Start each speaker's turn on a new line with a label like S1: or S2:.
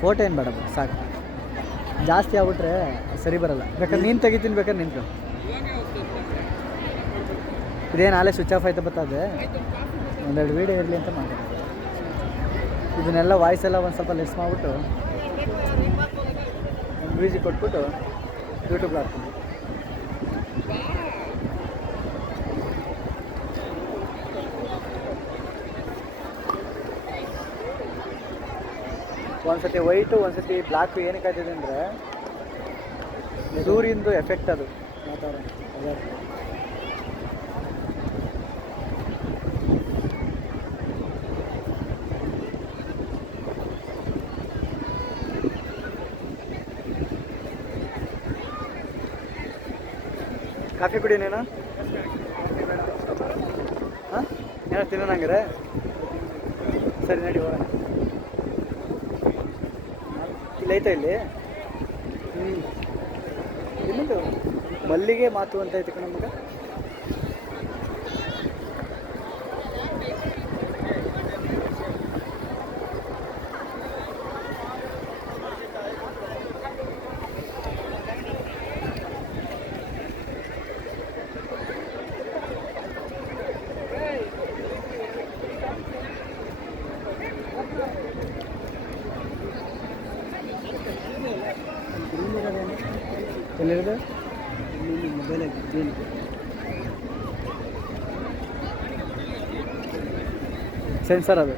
S1: Photo ಏನು ಬೇಡ ಸಾಕು. ಜಾಸ್ತಿ ಆಗ್ಬಿಟ್ರೆ ಸರಿ ಬರಲ್ಲ. ಬೇಕಾದ್ರೆ ನೀನು ತೆಗಿತೀನಿ ಬೇಕಾದ್ರೆ ನಿಂತು ಇದೇನು ನಾಳೆ ಸ್ವಿಚ್ ಆಫ್ ಆಯ್ತಾ ಬರ್ತದೆ ಒಂದೆರಡು ವೀಡಿಯೋ ಇರಲಿ ಅಂತ ಮಾಡಿ ಇದನ್ನೆಲ್ಲ ವಾಯ್ಸ್ ಎಲ್ಲ ಒಂದು ಸ್ವಲ್ಪ ಲೆಸ್ ಮಾಡಿಬಿಟ್ಟು ಮ್ಯೂಸಿಕ್ ಕೊಟ್ಬಿಟ್ಟು ಯೂಟ್ಯೂಬ್ ಹಾಕ್ತೀನಿ. ಒಂದ್ಸತಿ ವೈಟು ಒಂದ್ಸತಿ ಬ್ಲ್ಯಾಕು ಏನಕ್ಕೆ ಆಯ್ತದೆ ಅಂದರೆ ಸೂರ್ಯಂದು ಎಫೆಕ್ಟ್ ಅದು ವಾತಾವರಣ. ಕಾಫಿ ಕುಡಿ ನೀನು? ಹಾಂ? ಏನೋ ತಿನ್ನೋಣಂಗಾರೆ ಸರಿ ನಡಿ, ಹೋಗೋಣ. ಇಲ್ಲಿ ಐತಾ ಇಲ್ಲಿ? ಹ್ಞೂ ಇನ್ನೊಂದು ಮಲ್ಲಿಗೆ ಮಾತು ಅಂತ ಐತೆ ನಮ್ಗೆ ಎಲ್ಲಿರೋದು ಮೊಬೈಲ್ ಸೆನ್ಸರ್ ಅದು.